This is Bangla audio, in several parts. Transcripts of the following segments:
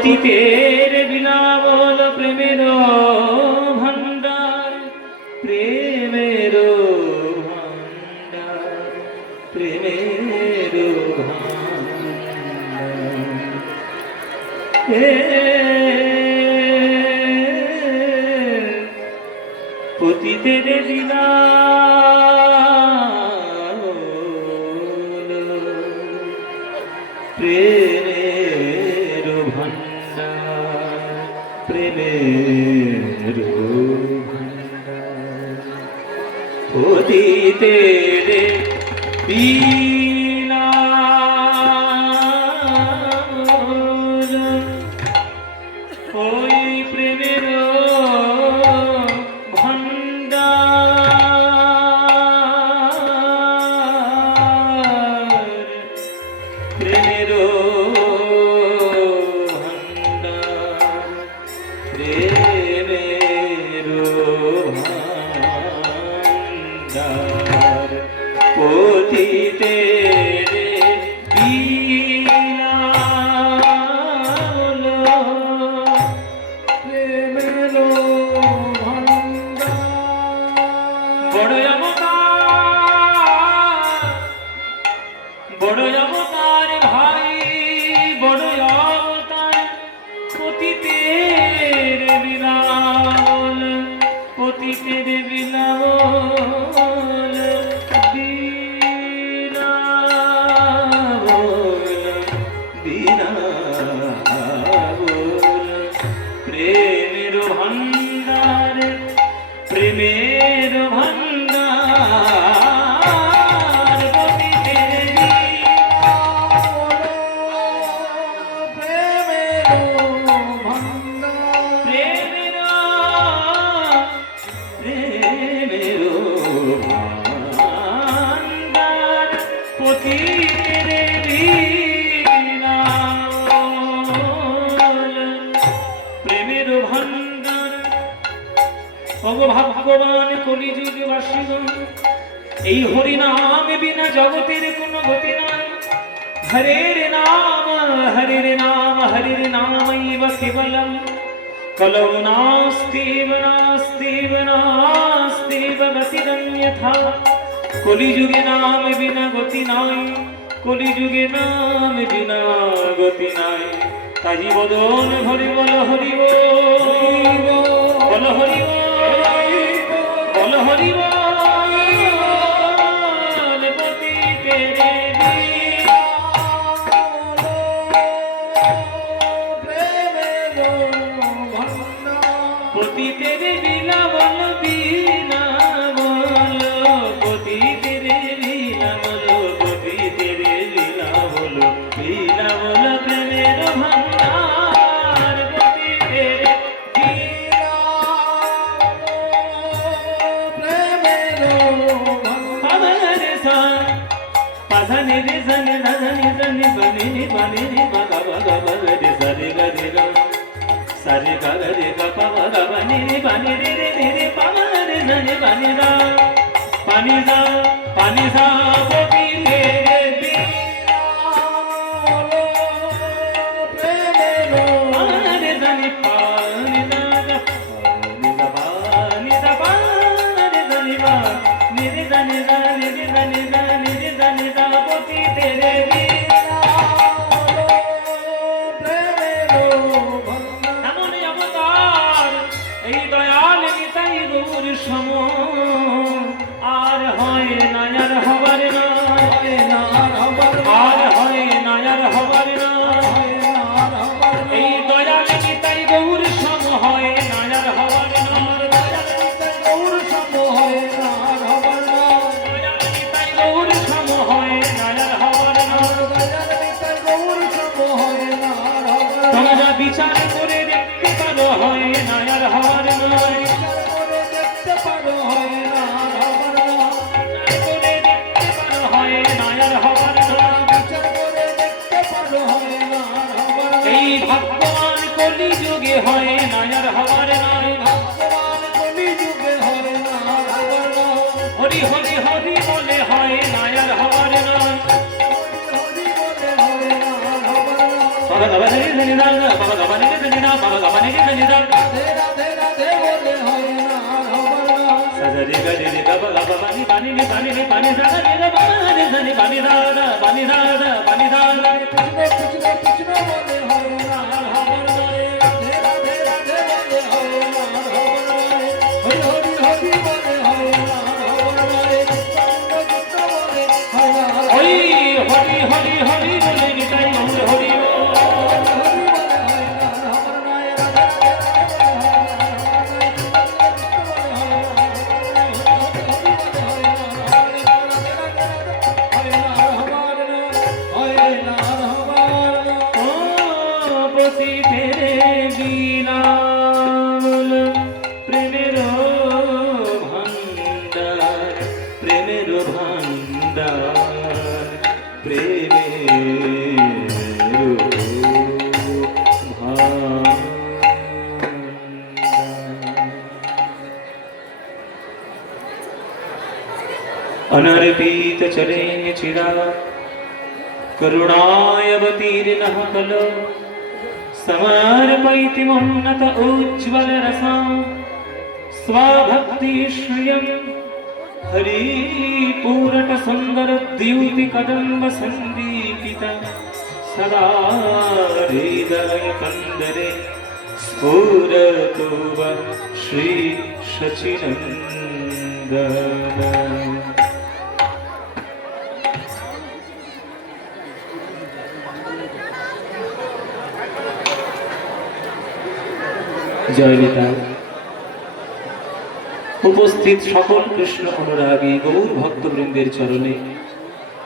পতিতের বিলাবল প্রেমের ভান্ডার, প্রেমের ভান্ডার, প্রেমের ভান্ডার, পতিতের বিলাবল প্রেমের ভান্ডার, প্রেমের ভান্ডার, পতিতের বিলাবল ওই প্রেমের ভান্ডার, প্রেমের ভান্ডার, প্রেমের ভান্ডার, পতিতের বিলাবল প্রেমের ভান্ডার। বড় অবতার ভাই, বড় অবতার, পতিতের বিলাবল, পতিতের বিলাবল, বিলাবল, বিলাবল, প্রেমের ভান্ডার, প্রেমের ভান্ডার, পতিতের প্রেমের ভান্ডার। ভগবান কলিযুগে বাসীগণ, এই হরি নাম বিনা জগতের কোন গতি নাই। হরের নাম, হরের নাম, হরের নামৈব কেবলম, কলৌ নাস্তিব নাস্তিব নাস্তিব গতিরন্যথা। কলিযুগে নাম বিনা গতি নাই, কলিযুগে নাম বিনা গতি নাই। তাই বদন হরি বল, হরি বল, বল হরি বল, হরি বল, পতিতের পতিতের বিলাবল, বিলাবল, পতিতের বিলাবল, পতিতের বিলাবল, বিলাবল, প্রেমের ভান্ডার, পতিতের বিলাবল, প্রেমের ভান্ডার। পাধানি রে জানি না জানি জানি বনি নি বনি নি বাবা বাবা রে সারে রে রে সারে গা রে গা পাবা গা বনি রে বনি রে রে রে পাবা রে জানি বনি রা পানি যা পানি যা পতিতের বিলাবল, প্রেমের ভান্ডার, জানি পানি যা পানি যা পানি জানি বা নিরে জানি যা নিরে জানি যা নিরে জানি যা পতিতের বিলাবল, প্রেমের ভান্ডার। এমন অবতার এই দয়াল নিতাই গৌর সম, আর হয় না আর হবার না, আর হয় না আর হবার না। এই দয়াল নিতাই গৌর সম হয় না আর হবার না, গৌর সম হয় না আর হবার না, গৌর সম হয় না আর হবার না, গৌর সম হয় না আর হবার না। তোমরা বিচার করে দেখতে পারো হয় না আর হবার না, দেখতে পারো হয় না আর হবার না, করে দেখতে পারো হয় না আর হবার না, বিচার করে দেখতে পারো হয় না আর হবার না। এই ভগবান কলিযুগে হয় না আর হবার না, ভগবান কলিযুগে হয় না আর হবার না। হরি হরি হরি বলে হয় না আর হবার না, হরি বলে হয় না আর হবার না। রে ধনি দান বাবা গাবা রে ধনি না বাবা গাবা রে ধনি দান রাধে রাধে রাধে বলে হয় না আর হবার নয় সাজা রে গা রে গাবা গাবা বানি বানি রে বানি রে বানি দাদা রে বাবা রে ধনি বানি দাদা বানি দাদা বানি দাদা কৃষ্ণ কৃষ্ণ কৃষ্ণ বলে হয় না আর হবার নয় রাধে রাধে রাধে বলে হয় না আর হবার নয় হরি হরি হরি বলে হয় না আর হবার নয় কৃষ্ণ কৃষ্ণ বলে হয় না আর ওই হরি হরি হরি বলে নিতাই গৌর হরি হরি বলে হয় না আর হবার নয় রাধে ও পতি তেরে বিনাল প্রেমের ভান্ডার প্রেমের ভান্ডার প্রেমের ভান্ডার अनर्पित चरण चिरा करुणायवतीर्णः खलु समर्पयति मन्नत उज्ज्वल रसा स्वभक्ति श्रियं हरिपूरट सुंदर द्युति कदम्ब संदीपित सदा हृदय कंदरे स्फुरतु श्री शचिनंदन জয় নিতাই। উপস্থিত সকল কৃষ্ণ অনুরাগী গৌর ভক্তবৃন্দের চরণে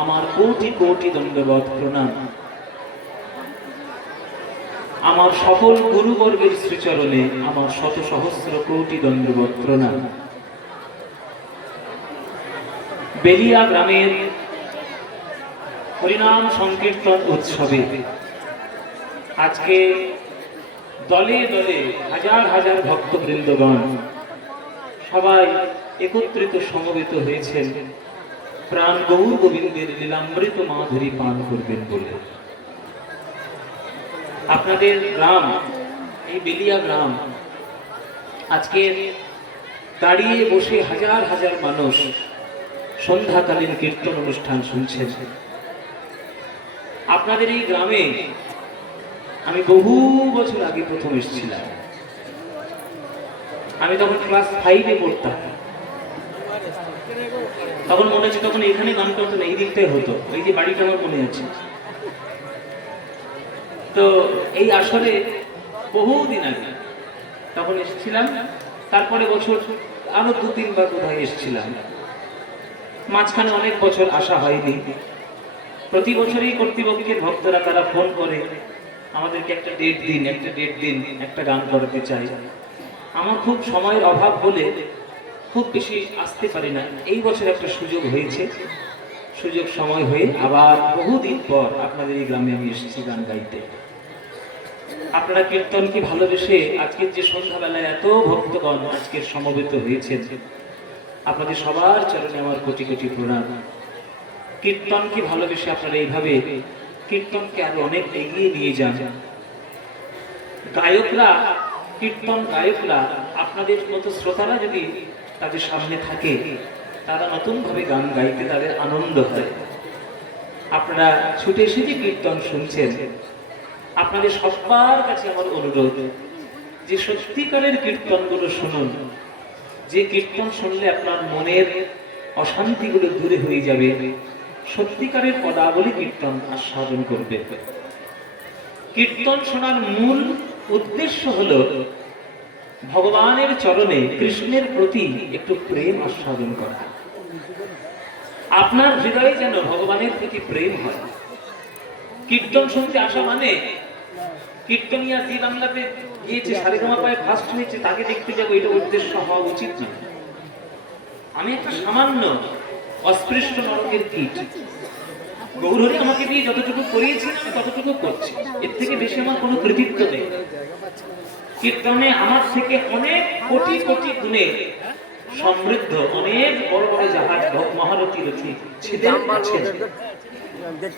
আমার কোটি কোটি দণ্ডবৎ প্রণাম। আমার সকল গুরুবর্গের শ্রীচরণে আমার শত সহস্র কোটি দণ্ডবৎ প্রণাম। বেলিয়া গ্রামের হরিনাম সংকীর্তন উৎসবে আজকে দলে দলে হাজার হাজার ভক্তবৃন্দগণ সবাই একত্রিত সমবেত হয়েছেন প্রাণ গৌর গোবিন্দের লীলামৃত মাধুরী পান করবেন বলে। আপনাদের গ্রাম এই বেলিয়া গ্রাম আজকে দাঁড়িয়ে বসে হাজার হাজার মানুষ সন্ধ্যাকালীন কীর্তন অনুষ্ঠান শুনছেন। আপনাদের এই গ্রামে আমি বহু বছর আগে প্রথম এসেছিলাম। আমি তখন ক্লাস 5-এ পড়তাম। তখন মনে হচ্ছে তখন এখানে গানটা হতো না, এই দিকটাই হতো। এই যে বাড়িটা আমার মনে আছে। তো এই আসরে বহুদিন আগে তখন এসেছিলাম। তারপরে বছর আরো 2-3 বার কোথায় এসেছিলাম। মাঝখানে অনেক বছর আসা হয়নি। প্রতি বছরই কর্তৃপক্ষের ভক্তরা তারা ফোন করে আমাদেরকে একটা ডেট দিন একটা গান করাতে চাই। আমার খুব সময়ের অভাব বলে খুব বেশি আসতে পারি না। এই বছর একটা সুযোগ হয়েছে, সুযোগ সময় হয়ে আবার বহুদিন পর আপনাদের এই গ্রামে আমি এসেছি গান গাইতে। আপনারা কীর্তনকে ভালোবেসে আজকের যে সন্ধ্যাবেলায় এত ভক্তগণ আজকের সমবেত হয়েছেন, আপনাদের সবার চরণে আমার কোটি কোটি প্রণাম। কীর্তনকে ভালোবেসে আপনারা এইভাবে কীর্তনকে আরো অনেক এগিয়ে নিয়ে যান। গায়করা, কীর্তন গায়করা, আপনাদের মতো শ্রোতারা যদি তাদের সামনে থাকে তারা নতুন ভাবে গান গাইতে তাদের আনন্দ হয়। আপনারা ছুটে এসে যে কীর্তন শুনছেন, আপনাদের সবার কাছে আমার অনুরোধ যে সত্যিকারের কীর্তনগুলো শুনুন। যে কীর্তন শুনলে আপনার মনের অশান্তিগুলো দূরে হয়ে যাবে, সত্যিকারের পদাবলী কীর্তন আস্বাদন করবে। কীর্তন শোনার মূল উদ্দেশ্য হলো ভগবানের চরণে কৃষ্ণের প্রতি একটু প্রেম আস্বাদন করা। আপনার হৃদয়ে যেন ভগবানের প্রতি প্রেম হয়। কীর্তন শুনতে আসা মানে কীর্তনিয়া জি বাংলাতে গিয়েছে, সারেগামা পায়ে ফার্স্ট হয়েছে, তাকে দেখতে যাবো, এটা উদ্দেশ্য হওয়া উচিত না। আমি একটা সামান্য অস্পৃশ্য নরকের কীট। গৌরহরি আমাকে দিয়ে যতটুকু করিয়েছেন আমি ততটুকু করছি, এর থেকে বেশি আমার কোনো কৃতিত্ব নেই। কীর্তনে আমার থেকে অনেক কোটি কোটি গুণে সমৃদ্ধ অনেক বড় বড় জাহাজ মহারথী রথী ছিলেন, আছেন।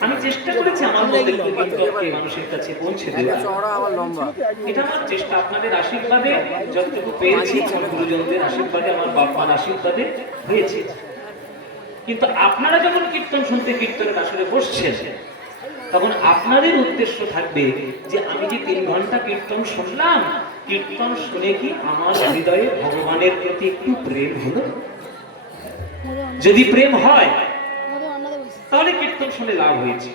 আমি চেষ্টা করেছি আমার মধ্যে কীর্তনকে মানুষের কাছে পৌঁছে দেওয়া। এটা আমার চেষ্টা, আপনাদের আশীর্বাদে যতটুকু পেয়েছি, আমার গুরুজনদের আশীর্বাদে, আমার বাপ্পার আশীর্বাদে হয়েছে। কিন্তু আপনারা যখন কীর্তন শুনতে কীর্তনের আসরে বসছেন, তখন আপনাদের উদ্দেশ্য থাকবে যে আমি যে 3 ঘন্টা কীর্তন শুনলাম, কীর্তন শুনে কি আমার হৃদয়ে ভগবানের প্রতি একটু প্রেম হলো? যদি প্রেম হয় তাহলে কীর্তন শুনে লাভ হয়েছে।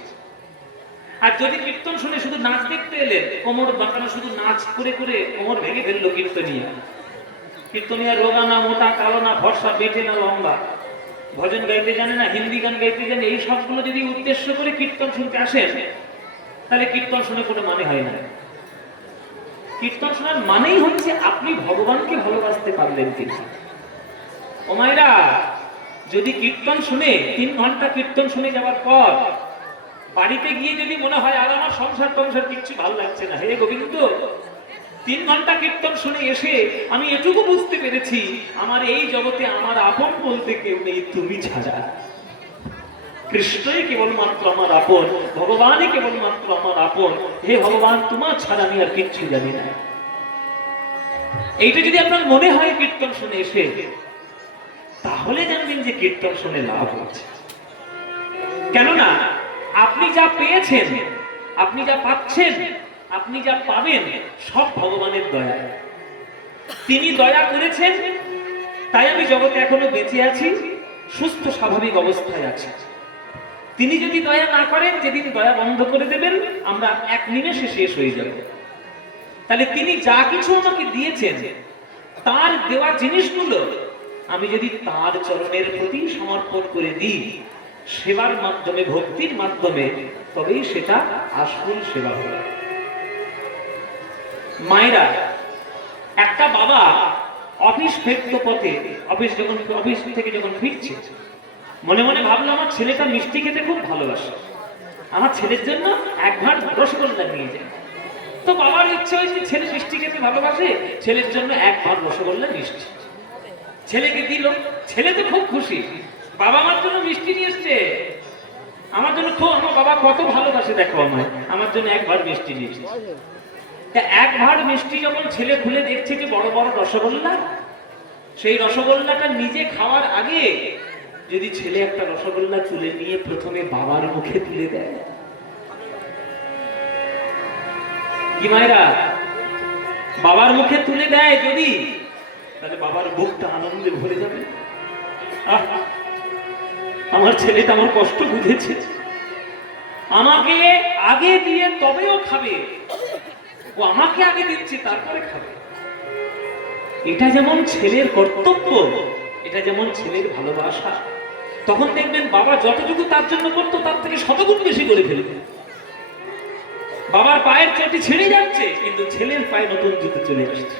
আর যদি কীর্তন শুনে শুধু নাচ দেখতে এলেন, কোমর বাঁকানো, শুধু নাচ করে করে কোমর ভেঙে ফেললো কীর্তনিয়া, কীর্তনিয়া রোগা না, মোটা, কালো না, ফর্সা, বেটে না, লম্বা, ভজন গাইতে জানে না, হিন্দি গান গাইতে জানে, এই সবগুলো যদি উদ্দেশ্য করে কীর্তন শুনতে আসেন, তাহলে কীর্তন শুনে কোনো মানে হয় না। কীর্তন শোনার মানেই হচ্ছে আপনি ভগবানকে ভালোবাসতে পারলেন কিনা। ও মায়েরা, যদি কীর্তন শুনে 3 ঘন্টা কীর্তন শুনে যাওয়ার পর বাড়িতে গিয়ে যদি মনে হয় আর আমার সংসার কিচ্ছু ভালো লাগছে না, হে গোবিন্দ, 3 ঘন্টা কীর্তন শুনে এসে আমি এটুকু বুঝতে পেরেছি, আমার এই জগতে আমার আপন বলতে কেউ নেই তুমি ছাড়া। কৃষ্ণই কেবলমাত্র আমার আপন, ভগবানই কেবলমাত্র আমার আপন। হে ভগবান, তোমার ছাড়া আমি আর কিচ্ছু জানি না। এইটা যদি আপনার মনে হয় কীর্তন শুনে এসে, তাহলে জানবেন যে কীর্তন শুনে লাভ হচ্ছে। কেননা আপনি যা পেয়েছেন, আপনি যা পাচ্ছেন, আপনি যা পাবেন, সব ভগবানের দয়া। তিনি দয়া করেছেন, তাই আমি জগতে এখনো বেঁচে আছি, সুস্থ স্বাভাবিক অবস্থায় আছি। তিনি যদি দয়া না করেন, যেদিন দয়া বন্ধ করে দেবেন, আমরা 1 নিমেষে শেষ হয়ে যাব। তাহলে তিনি যা কিছু আমাকে দিয়েছেন, তার দেওয়া জিনিসগুলো আমি যদি তার চরণের প্রতি সমর্পণ করে দিই, সেবার মাধ্যমে, ভক্তির মাধ্যমে, তবেই সেটা আসল সেবা হবে। মায়েরা, একটা বাবা অফিস ফেরত পথে, অফিস থেকে যখন ফিরছে, মনে মনে ভাবলো আমার ছেলেটা মিষ্টি খেতে খুব ভালোবাসে, আমার ছেলের জন্য 1 ভাঁড় রসগোল্লা নিয়ে যায়। তো বাবার ইচ্ছে হয়েছে ছেলে মিষ্টি খেতে ভালোবাসে, ছেলের জন্য 1 ভাঁড় রসগোল্লা মিষ্টি ছেলেকে দিল। ছেলে তো খুব খুশি, বাবা আমার জন্য মিষ্টি নিয়ে এসছে, আমার জন্য খুব, আমার বাবা কত ভালোবাসে দেখো আমায়, আমার জন্য 1 ভাঁড় মিষ্টি নিয়ে এসছে। 1 ভাঁড় মিষ্টি যখন ছেলে খুলে দেখছে যে বড় বড় রসগোল্লা, সেই রসগোল্লাটা নিজে খাওয়ার আগে যদি ছেলে একটা রসগোল্লা তুলে নিয়ে প্রথমে বাবার মুখে তুলে দেয়, কি মায়েরা, বাবার মুখে তুলে দেয় যদি, তাহলে বাবার বুকটা আনন্দে ভরে যাবে। আমার ছেলেটা আমার কষ্ট বুঝেছে, আমাকে আগে দিয়ে তবেও খাবে, ও আমাকে আগে দিচ্ছে তারপরে খাবে। এটা যেমন ছেলের কর্তব্য, এটা যেমন ছেলের ভালোবাসা। তখন দেখবেন বাবা যতটুকু তার জন্য করতো, তার থেকে 100 গুণ বেশি করে ফেলবে। বাবার পায়ের চটি ছিঁড়ে যাচ্ছে, কিন্তু ছেলের পায়ে নতুন জুতো চলে আসছে।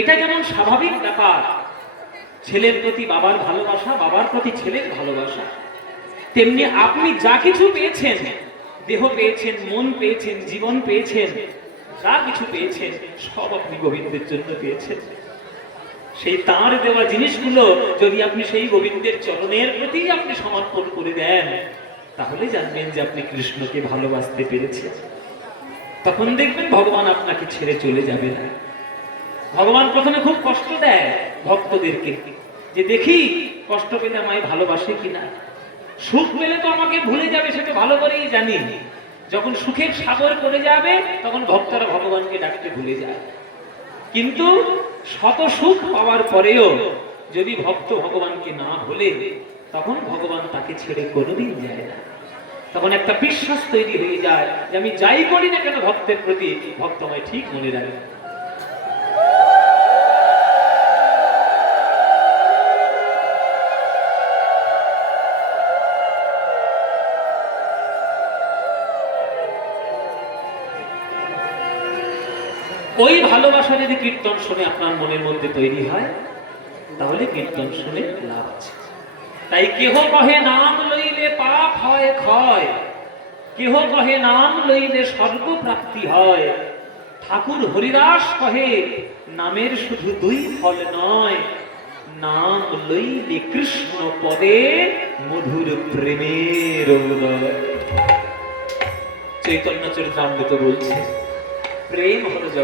এটা যেমন স্বাভাবিক ব্যাপার, ছেলের প্রতি বাবার ভালোবাসা, বাবার প্রতি ছেলের ভালোবাসা, তেমনি আপনি যা কিছু পেয়েছেন, দেহ পেয়েছেন, মন পেয়েছেন, জীবন পেয়েছেন, যা কিছু পেয়েছেন, সব আপনি গোবিন্দের জন্য পেয়েছেন। সেই তাঁর দেওয়া জিনিসগুলো যদি আপনি সেই গোবিন্দের চরণের প্রতি আপনি সমর্পণ করে দেন, তাহলে জানবেন যে আপনি কৃষ্ণকে ভালোবাসতে পেরেছেন। তখন দেখবেন ভগবান আপনাকে ছেড়ে চলে যাবে না। ভগবান প্রথমে খুব কষ্ট দেয় ভক্তদেরকে, যে দেখি কষ্ট পেলে আমায় ভালোবাসে কিনা। সুখ পেলে তো আমাকে ভুলে যাবে, সেটা ভালো করেই জানি। যখন সুখের সাগর করে যাবে, তখন ভক্তরা ভগবানকে ডাকতে ভুলে যায়। কিন্তু শত সুখ পাওয়ার পরেও যদি ভক্ত ভগবানকে না ভোলে, তখন ভগবান তাকে ছেড়ে কোনোদিন যায় না। তখন একটা বিশ্বাস তৈরি হয়ে যায় যে আমি যাই করি না কেন ভক্তের প্রতি, ভক্ত আমায় ঠিক মনে রাখে। ওই ভালোবাসা যদি কীর্তন শুনে আপনার মনের মধ্যে তৈরি হয়, তাহলে কীর্তন শুনে লাভ আছে। তাই কেহ কহে নাম লইলে পাপ হয় ক্ষয়, কেহ কহে নাম লইলে স্বর্গ প্রাপ্তি হয়। ঠাকুর হরিদাস কহে নামের শুধু 2 ফল নয়, নাম লইলে কৃষ্ণ পদে মধুর প্রেমের উদয়। চৈতন্য চরিতামৃত বলছে প্রেম হলো জগৎ